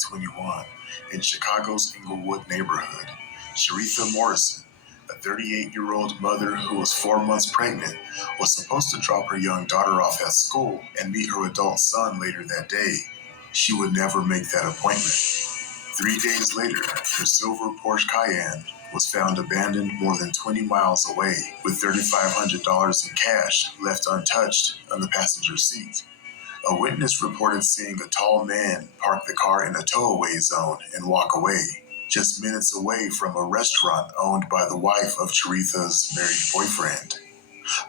2021, in Chicago's Inglewood neighborhood, Cheretha Morrison, a 38-year-old mother who was 4 months pregnant, was supposed to drop her young daughter off at school and meet her adult son later that day. She would never make that appointment. 3 days later, her silver Porsche Cayenne was found abandoned more than 20 miles away, with $3,500 in cash left untouched on the passenger seat. A witness reported seeing a tall man park the car in a tow-away zone and walk away, just minutes away from a restaurant owned by the wife of Cheretha's married boyfriend.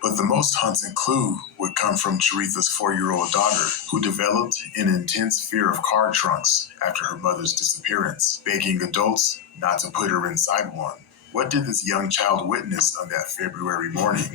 But the most haunting clue would come from Cheretha's 4-year-old daughter, who developed an intense fear of car trunks after her mother's disappearance, begging adults not to put her inside one. What did this young child witness on that February morning?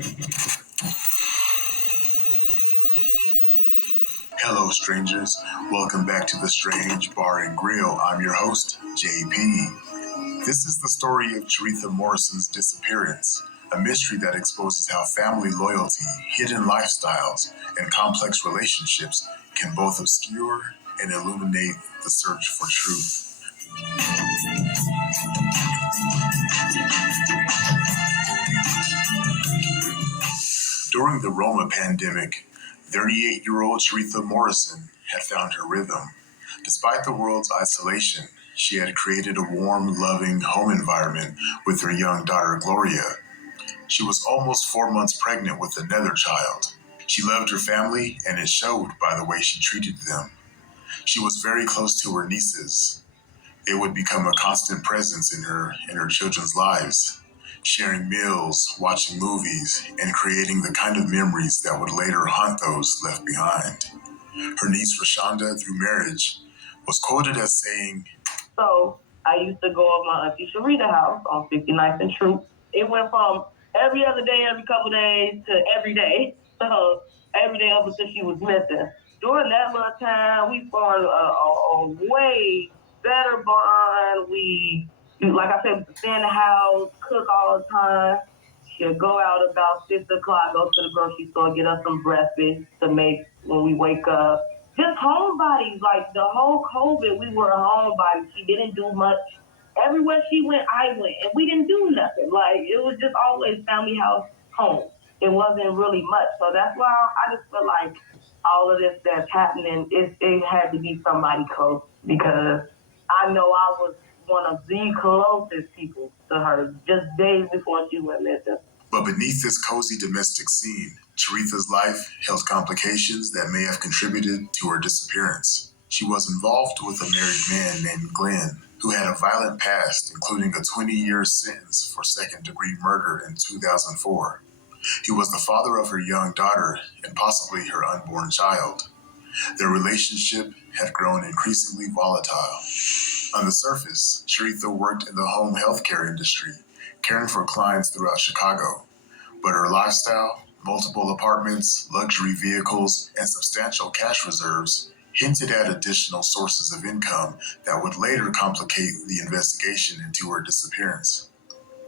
Hello, strangers. Welcome back to the Strange Bar and Grill. I'm your host, JP. This is the story of Cheretha Morrison's disappearance, a mystery that exposes how family loyalty, hidden lifestyles, and complex relationships can both obscure and illuminate the search for truth. During the Roma pandemic, 38-year-old Cheretha Morrison had found her rhythm. Despite the world's isolation, she had created a warm, loving home environment with her young daughter, Gloria. She was almost 4 months pregnant with another child. She loved her family, and it showed by the way she treated them. She was very close to her nieces. They would become a constant presence in her children's lives, sharing meals, watching movies, and creating the kind of memories that would later haunt those left behind. Her niece Rashonda, through marriage, was quoted as saying, "So I used to go over my Auntie Cheretha's house on 59th and Troop. It went from every other day, every couple days, to every day. So every day up until she was missing. During that little time, we formed a way better bond. We, like I said, stay in the house, cook all the time. She'll go out about 6 o'clock, go to the grocery store, get us some breakfast to make when we wake up. Just homebodies. Like the whole COVID, we were a homebody. She didn't do much. Everywhere she went, I went, and we didn't do nothing. Like, it was just always family house, home. It wasn't really much. So that's why I just feel like all of this that's happening, it had to be somebody close, because I know I was one of the closest people to her just days before she went missing. But beneath this cozy domestic scene, Cheretha's life held complications that may have contributed to her disappearance. She was involved with a married man named Glenn, who had a violent past, including a 20-year sentence for second-degree murder in 2004. He was the father of her young daughter and possibly her unborn child. Their relationship had grown increasingly volatile. On the surface, Cheretha worked in the home healthcare industry, caring for clients throughout Chicago. But her lifestyle, multiple apartments, luxury vehicles, and substantial cash reserves hinted at additional sources of income that would later complicate the investigation into her disappearance.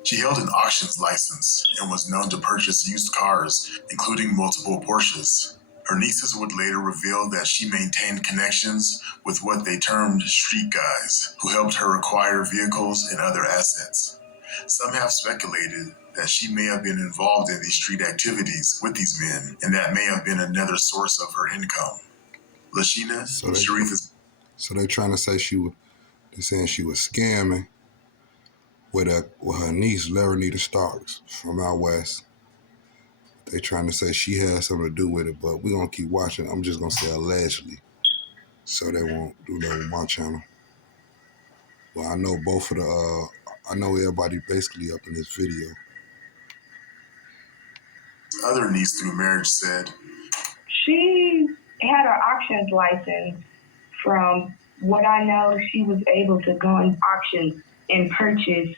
She held an auctions license and was known to purchase used cars, including multiple Porsches. Her nieces would later reveal that she maintained connections with what they termed street guys, who helped her acquire vehicles and other assets. Some have speculated that she may have been involved in these street activities with these men, and that may have been another source of her income. Lashina, Cheretha's... So they're trying to say they're saying she was scamming with her niece, Laronita Starks, from out west. They trying to say she had something to do with it, but we're going to keep watching. I'm just going to say allegedly, so they won't do that with my channel. Well, I know both of I know everybody basically up in this video. Other niece through marriage said, "She had her auctions license. From what I know, she was able to go on auctions and purchase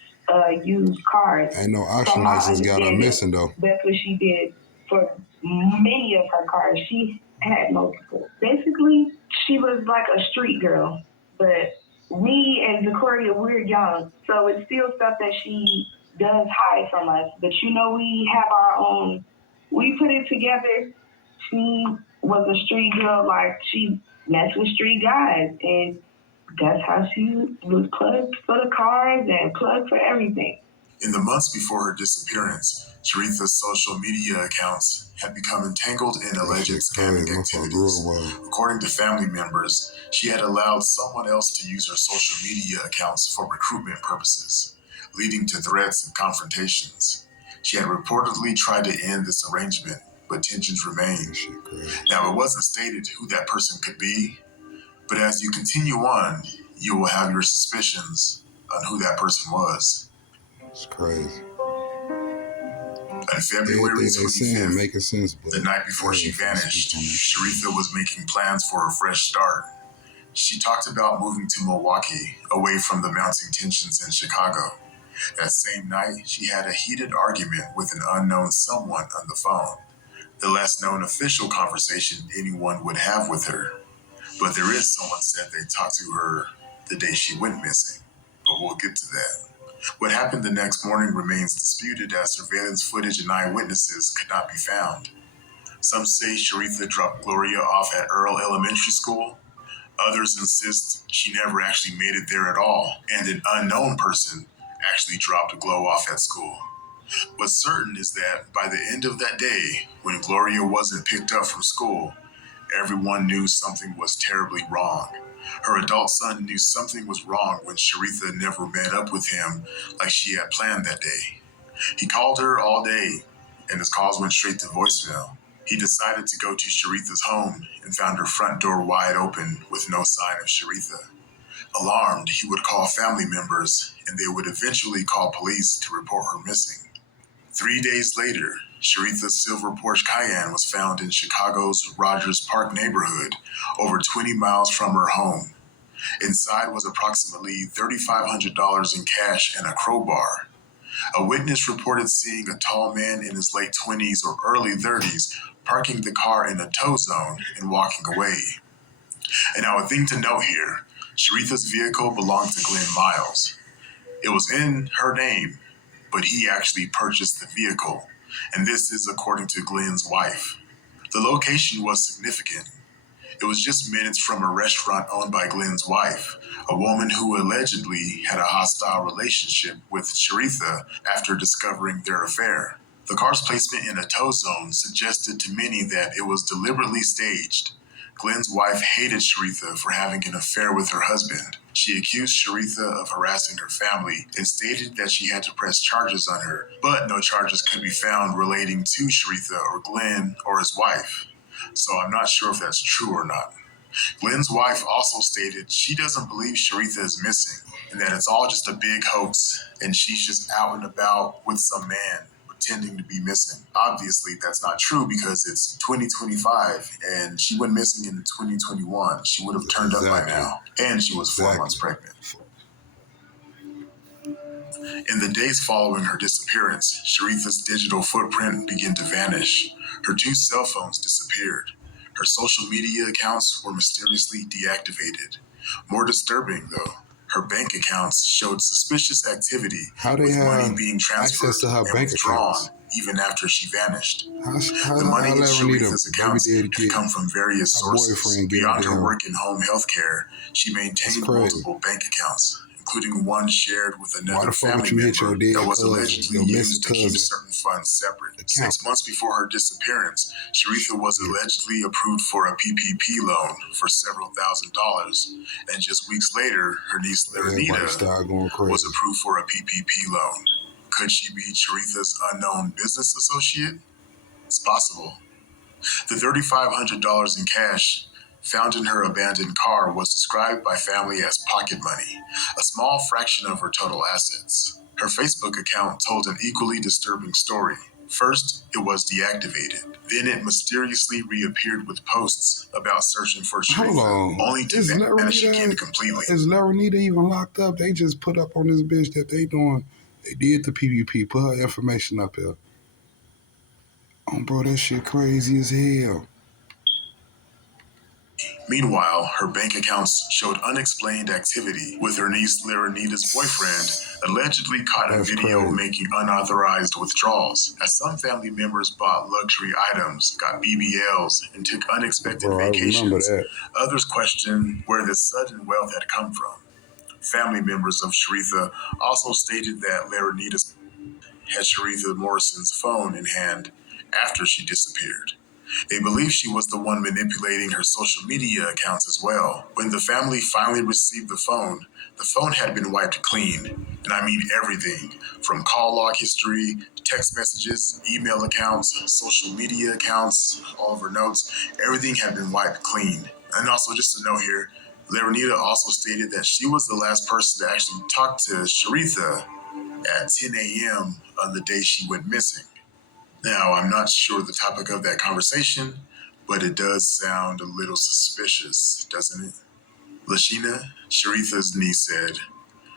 used cars. Ain't no auction license got her missing, though. That's what she did for many of her cars. She had multiple. Basically, she was like a street girl. But me and Zacoria, we're young, so it's still stuff that she does hide from us. But we have our own. We put it together. She was a street girl, like she messed with street guys, and that's how she was plugged for the cars and plugged for everything. In the months before her disappearance, Cheretha's social media accounts had become entangled in alleged scamming activities. According to family members, she had allowed someone else to use her social media accounts for recruitment purposes, leading to threats and confrontations. She had reportedly tried to end this arrangement, but tensions remained. Now, it wasn't stated who that person could be, but as you continue on, you will have your suspicions on who that person was. It's crazy. On February 25th, making sense, but the night before she vanished, Cheretha was making plans for a fresh start. She talked about moving to Milwaukee, away from the mounting tensions in Chicago. That same night, she had a heated argument with an unknown someone on the phone, the less known official conversation anyone would have with her. But there is someone said they talked to her the day she went missing, but we'll get to that. What happened the next morning remains disputed as surveillance footage and eyewitnesses could not be found. Some say Cheretha dropped Gloria off at Earl Elementary School. Others insist she never actually made it there at all, and an unknown person actually dropped Glo off at school. What's certain is that by the end of that day, when Gloria wasn't picked up from school, everyone knew something was terribly wrong. Her adult son knew something was wrong when Cheretha never met up with him like she had planned that day. He called her all day, and his calls went straight to voicemail. He decided to go to Cheretha's home and found her front door wide open with no sign of Cheretha. Alarmed, he would call family members, and they would eventually call police to report her missing. 3 days later, Cheretha's silver Porsche Cayenne was found in Chicago's Rogers Park neighborhood, over 20 miles from her home. Inside was approximately $3,500 in cash and a crowbar. A witness reported seeing a tall man in his late 20s or early 30s parking the car in a tow zone and walking away. And now a thing to note here, Cheretha's vehicle belonged to Glenn Miles. It was in her name, but he actually purchased the vehicle, and this is according to Glenn's wife. The location was significant. It was just minutes from a restaurant owned by Glenn's wife, a woman who allegedly had a hostile relationship with Cheretha after discovering their affair. The car's placement in a tow zone suggested to many that it was deliberately staged. Glenn's wife hated Cheretha for having an affair with her husband. She accused Cheretha of harassing her family and stated that she had to press charges on her, but no charges could be found relating to Cheretha or Glenn or his wife. So I'm not sure if that's true or not. Glenn's wife also stated she doesn't believe Cheretha is missing and that it's all just a big hoax and she's just out and about with some man pretending to be missing. Obviously, that's not true because it's 2025 and she went missing in 2021. She would have turned up by now, and she was 4 months pregnant. In the days following her disappearance, Cheretha's digital footprint began to vanish. Her 2 cell phones disappeared. Her social media accounts were mysteriously deactivated. More disturbing, though, her bank accounts showed suspicious activity with money being transferred and withdrawn even after she vanished. The money in Cheretha's accounts had come from various sources. Beyond her work in home health care, she maintained multiple bank accounts, including one shared with another family member that was allegedly used to keep certain funds separate. 6 months before her disappearance, Cheretha was allegedly approved for a PPP loan for several $1,000s, and just weeks later, her niece Larinita was approved for a PPP loan. Could she be Cheretha's unknown business associate? It's possible. The $3,500 in cash found in her abandoned car was described by family as pocket money, a small fraction of her total assets. Her Facebook account told an equally disturbing story. First, it was deactivated. Then it mysteriously reappeared with posts about searching for Cheretha, only to vanish again completely. Is Larinita even locked up? They just put up on this bitch that they did the PvP, put her information up here. Oh, bro, that shit crazy as hell. Meanwhile, her bank accounts showed unexplained activity, with her niece Laranita's boyfriend allegedly caught in video making unauthorized withdrawals. As some family members bought luxury items, got BBLs, and took unexpected vacations, others questioned where this sudden wealth had come from. Family members of Cheretha also stated that Laranita had Cheretha Morrison's phone in hand after she disappeared. They believe she was the one manipulating her social media accounts as well. When the family finally received the phone had been wiped clean. And I mean everything, from call log history, text messages, email accounts, social media accounts, all of her notes, everything had been wiped clean. And also, just to note here, Laranita also stated that she was the last person to actually talk to Cheretha at 10 a.m. on the day she went missing. Now, I'm not sure the topic of that conversation, but it does sound a little suspicious, doesn't it? Lashina, Cheretha's niece, said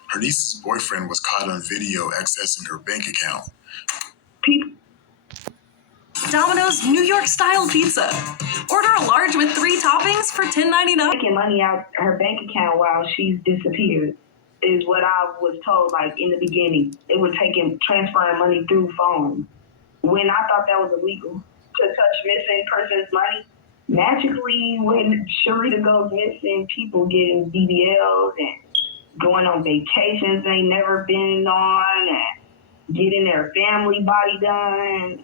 her niece's boyfriend was caught on video accessing her bank account. Domino's New York style pizza. Order a large with 3 toppings for $10.99. Taking money out her bank account while she's disappeared is what I was told, like, in the beginning. It was transferring money through phone. When I thought that was illegal to touch missing person's money. Magically, when Cheretha goes missing, people getting BBLs and going on vacations they never been on and getting their family body done.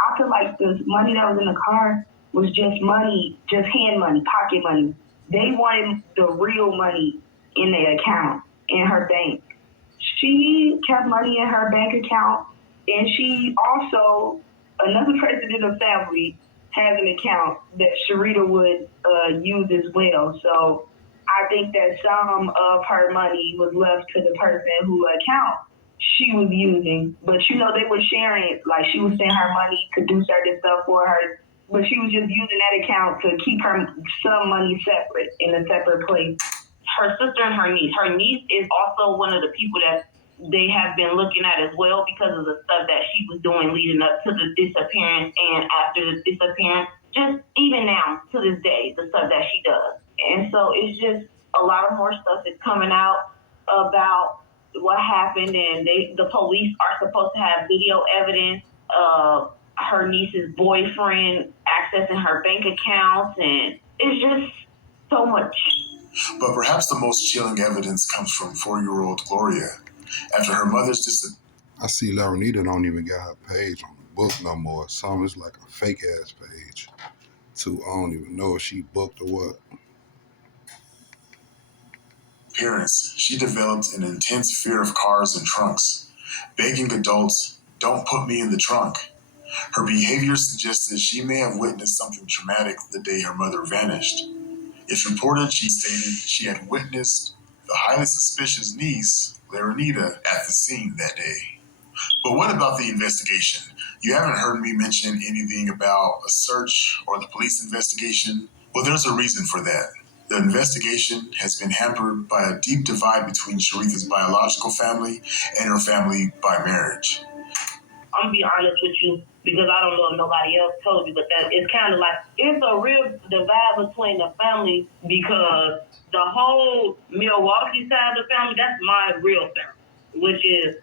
I feel like the money that was in the car was just money, just hand money, pocket money. They wanted the real money in their account, in her bank. She kept money in her bank account. And she also, another president of family, has an account that Cheretha would use as well. So I think that some of her money was left to the person whose account she was using. But, they were sharing it. Like, she was sending her money to do certain stuff for her. But she was just using that account to keep some money separate in a separate place. Her sister and her niece. Her niece is also one of the people that they have been looking at as well because of the stuff that she was doing leading up to the disappearance and after the disappearance. Just even now, to this day, the stuff that she does. And so it's just a lot of more stuff is coming out about what happened, and the police are supposed to have video evidence of her niece's boyfriend accessing her bank accounts, and it's just so much. But perhaps the most chilling evidence comes from 4-year-old Gloria. After her mother's disappearance, I see Laranita don't even got her page on the book no more. Some is like a fake ass page. I don't even know if she booked or what. She developed an intense fear of cars and trunks, begging adults, "Don't put me in the trunk." Her behavior suggested she may have witnessed something traumatic the day her mother vanished. It's reported she stated she had witnessed the highly suspicious niece, Laranita, at the scene that day. But what about the investigation? You haven't heard me mention anything about a search or the police investigation. Well, there's a reason for that. The investigation has been hampered by a deep divide between Cheretha's biological family and her family by marriage. I'm gonna be honest with you because I don't know if nobody else told you, but that it's kind of like it's a real divide between the family because the whole Milwaukee side of the family, that's my real family, which is